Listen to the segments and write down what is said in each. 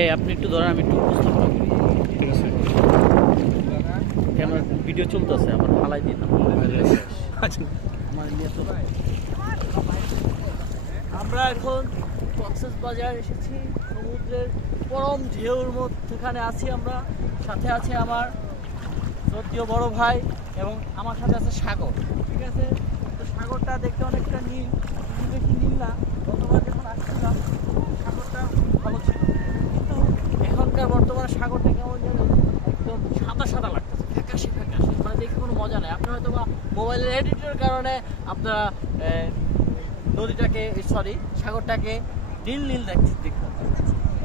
এই, আপনি একটু ধরেন, আমি একটু উপস্থাপনা করি। ঠিক আছে? ক্যামেরা ভিডিও চলতেছে আমার ফালাই দিন, আমার এখন কক্সেস বাজার এসেছি, সমুদ্রের পরম ঢেউর মধ্যখানে আছি আমরা। সাথে আছে আমার সত্যিও বড় ভাই এবং আমার সাথে আছে সাগর। ঠিক আছে? তো সাগরটা দেখতে অনেকটা নীল, কিন্তু নীল না। বর্তমানে সাগরটা কেমন যেন একদম সাদা সাদা লাগতেছে ফ্যাকাশে ফ্যাকাশে। মানে দেখে কোনো মজা নাই। আপনার হয়তো বা মোবাইলের এডিটের কারণে আপনারা নদীটাকে সরি সাগরটাকে নীল নীল দেখতে ঠিক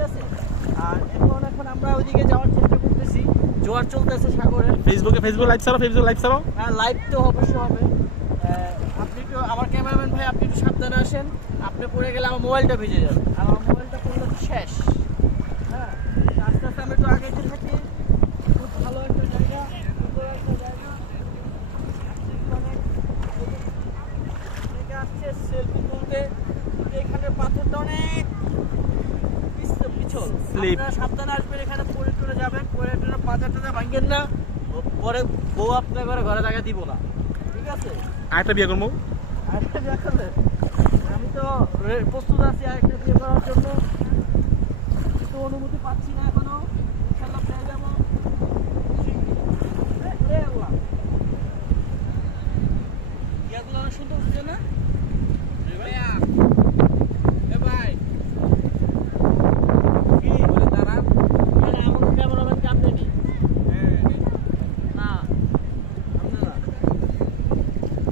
আছে? আর এখন এখন আমরা ওইদিকে যাওয়ার চেষ্টা করতেছি। জোয়ার চলতেছে সাগরের। ফেসবুকে ফেসবুক লাইভ ছাড়াও ফেসবুক লাইভ ছাড়াও হ্যাঁ লাইভ তো অবশ্যই হবে। আপনি একটু আমার ক্যামেরাম্যান ভাই আপনি একটু সাবধানে আসেন। আপনি পড়ে গেলে আমার মোবাইলটা ভিজে যাবে। আর আমার মোবাইলটা পড়লে শেষ হ্যাঁ আস্তে আস্তে আমি একটু আগে যেতে থাকি খুব ভালো একটা জায়গা সুন্দর একটা জায়গা অনেক অনেকে আসছে সেলফি তুলতে কিন্তু এখানে অনেক পিছল আপনারা সাবধানে আসবেন এখানে পরে টরে যাবেন পরে টরে পাতা টাতা ভাঙবেন না পরে বউ আপনার ঘরে ঘরে টাকা দিব না ঠিক আছে আরেকটা বিয়ে করব আরেকটা বিয়ে করবেন? আমি তো প্রস্তুত আছি আরেকটা বিয়ে করার জন্য কিন্তু অনুমতি পাচ্ছি না এখনও ইনশাল্লাহ পেয়ে যাব। অনেক সুন্দর হচ্ছে না কি? এখানে আমাকে ক্যামেরাম্যান কাম দেয়নি। না, আপনারা।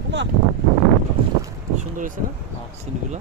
ওমা। সুন্দর হয়েছে না সিনগুলো